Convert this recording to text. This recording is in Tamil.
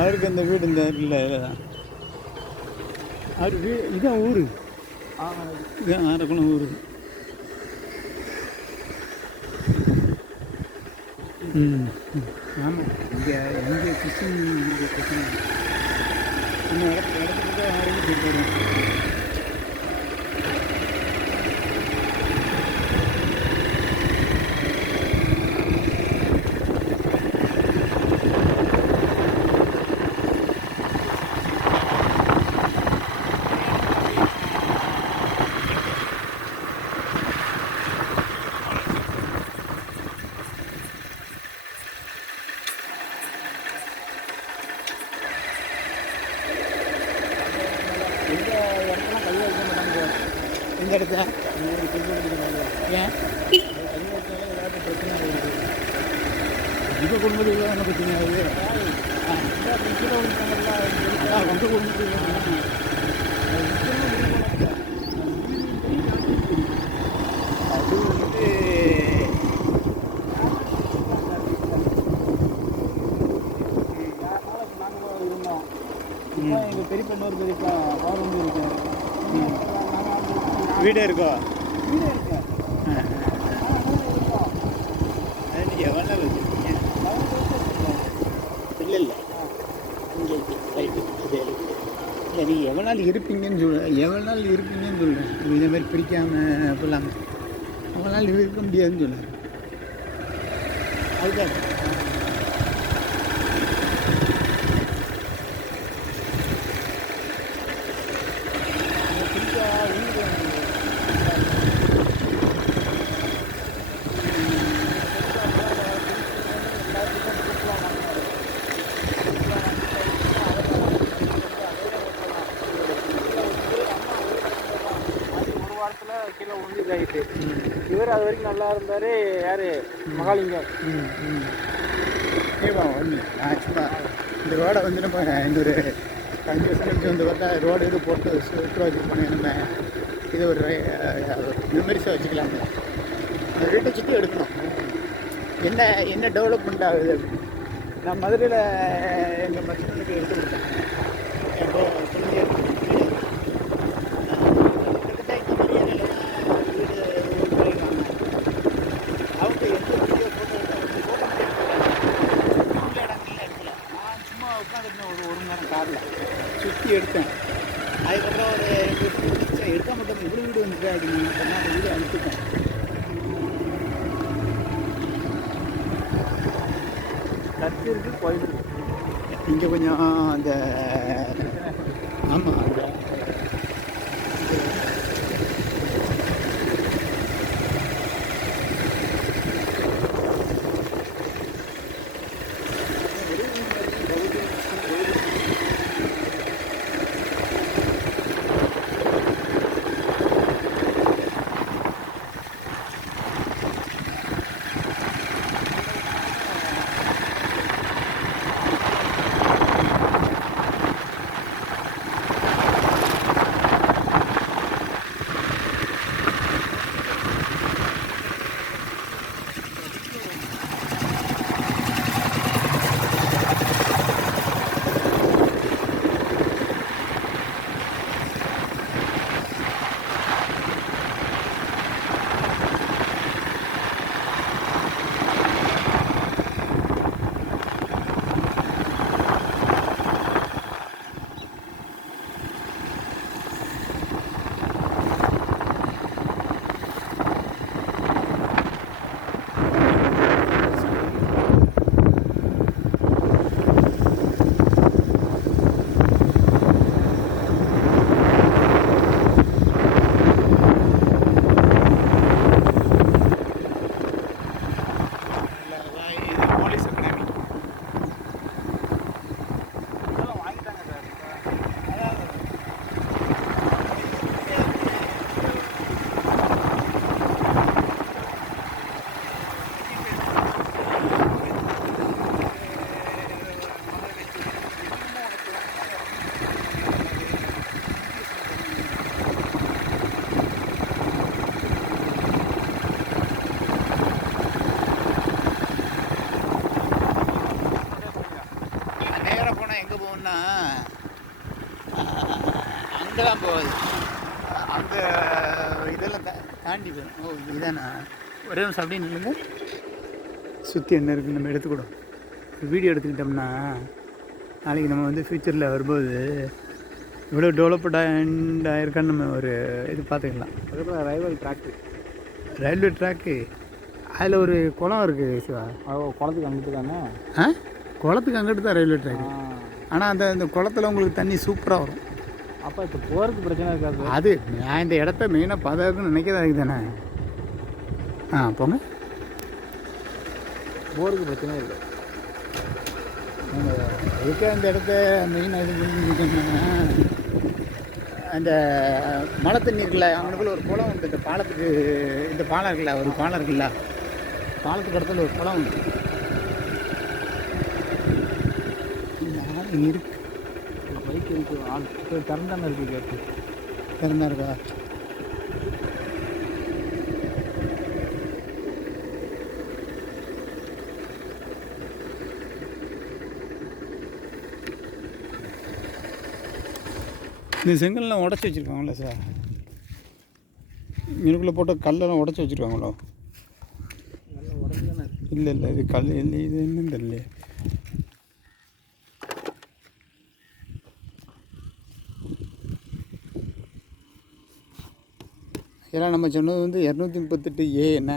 அவருக்கு அந்த வீடு இந்த இல்லை இதில் தான். அவர் இதான் ஊர், இதுதான் ஆரக்குளம் ஊர். ஆமாம், இங்கே கிருஷ்ணன் பிரச்சனை இன்னும் இடத்துக்கு ஆரோக்கியம் போயிட்டு. இந்த இடத்துலாம் கை வைக்க மாட்டாங்க. இந்த இடத்த ஏன் கை வச்சாலே ஏதாவது பிரச்சனை ஆகுது. உங்கள் குடும்பத்துக்கு தான் என்ன பிரச்சனை ஆகுது? கீழே விழுந்தாங்கல்ல, உங்கள் குடும்பத்துக்கு அது வந்துட்டு நாங்கள் இருந்தோம். எங்கள் பெரியப்பா இன்னொரு பெரியப்பா அவர் வந்து இருக்கேன். வீடே இருக்கோ? வீடே இருக்கு. அது நீங்கள் எவ்வளோ நாள் வச்சுருக்கீங்க? இல்லை இல்லை, இங்கே ரைட்டு சரி. இல்லை நீங்கள் எவ்வளோ நாள் இருப்பீங்கன்னு சொல்கிறேன். இதே மாதிரி பிரிக்காமல் அப்படிலாம் அவ்வளோ நாள் இருக்க முடியாதுன்னு சொல்லுறேன். அதுதான் கீழே வந்து இதாகிட்டு. இவர் அது வரைக்கும் நல்லா இருந்தார். யார்? மகாலிங்கம். நான் சும்மா இந்த ரோடை வந்து நம்ம இன்னொரு 5 வருஷம் கழிச்சு வந்து பார்த்தா ரோடு இது போட்டு சுற்றுலா வச்சு போனேன். நம்ம இது ஒரு மெமரிஸாக வச்சுக்கலாங்க. அந்த வீட்டை சுற்றி எடுக்கணும். என்ன டெவலப்மெண்ட் ஆகுது அப்படின்னு. நான் மதுரையில் எங்கள் மச்சனுக்கு எடுத்து கொடுத்தேன். எப்போ சொல்லி அவங்க எந்த வீடியோ ஃபோட்டோ சும்மா உட்காந்துருந்தேன் ஒரு மணி நேரம் காரில் சுற்றி எடுத்தேன். அதுக்கப்புறம் ஒரு 2 வருஷம் எடுக்க மாட்டோம். இவ்வளோ வீடு வந்துட்டு அப்படின்னு சொன்னால் அந்த வீடு அனுப்பிட்டேன். சர்ச்சு இருக்குது, கோயில் இருக்குது. இங்கே கொஞ்சம் அந்த ஆமாம் அந்த இங்கே தான் போகாது, அந்த இதெல்லாம் தாண்டி போகும். ஓ இதுதானா? ஒரே நிமிஷம் அப்படின்னு இல்லைங்க, சுற்றி என்ன இருக்குன்னு நம்ம எடுத்துக்கூடும். வீடியோ எடுத்துக்கிட்டோம்னா நாளைக்கு நம்ம வந்து ஃப்யூச்சரில் வரும்போது இவ்வளோ டெவலப்டாக ஆயிருக்கான்னு நம்ம ஒரு இது பார்த்துக்கலாம். அதுக்கப்புறம் ரயில்வே ட்ராக்கு அதில் ஒரு குளம் இருக்குது சிவா. குளத்துக்கு அங்கிட்டு தானே? குளத்துக்கு அங்கிட்டு தான் ரயில்வே ட்ராக்கு. ஆனால் அந்த குளத்தில் உங்களுக்கு தண்ணி சூப்பராக வரும். அப்போ இப்போ போகிறதுக்கு பிரச்சனை இருக்காது. அது நான் இந்த இடத்த மெயினாக பாதுகாக்கணும்னு நினைக்கிறதா அதுக்கு தானே. போங்க, போகிறதுக்கு பிரச்சனை இல்லை. அதுக்கு அந்த இடத்த மெயினாக இது பண்ணிக்கிட்டோம்னா அந்த மழை தண்ணி இருக்குல்ல, அவனுக்குள்ள ஒரு குளம் உண்டு. இந்த பாலத்துக்கு, இந்த பாலம் இருக்குல்ல, ஒரு பாலம் இருக்குல்ல, பாலத்துக்கு இடத்துல ஒரு குளம் உண்டு. இருக்கு பைக் இருக்கு, ஆள் திறந்தானே இருக்குது. கேட்டு திறந்தா இருக்கா? இந்த செங்கல்லாம் உடச்சி வச்சுருக்காங்களே சார், இங்கனுக்குள்ளே போட்ட கல்லெல்லாம் உடச்சி வச்சுருக்காங்களோ? இல்லை இல்லை, இது கல் இல்லை, இது என்னன்னு தெரியல. ஏன்னா நம்ம சொன்னது வந்து 238A என்ன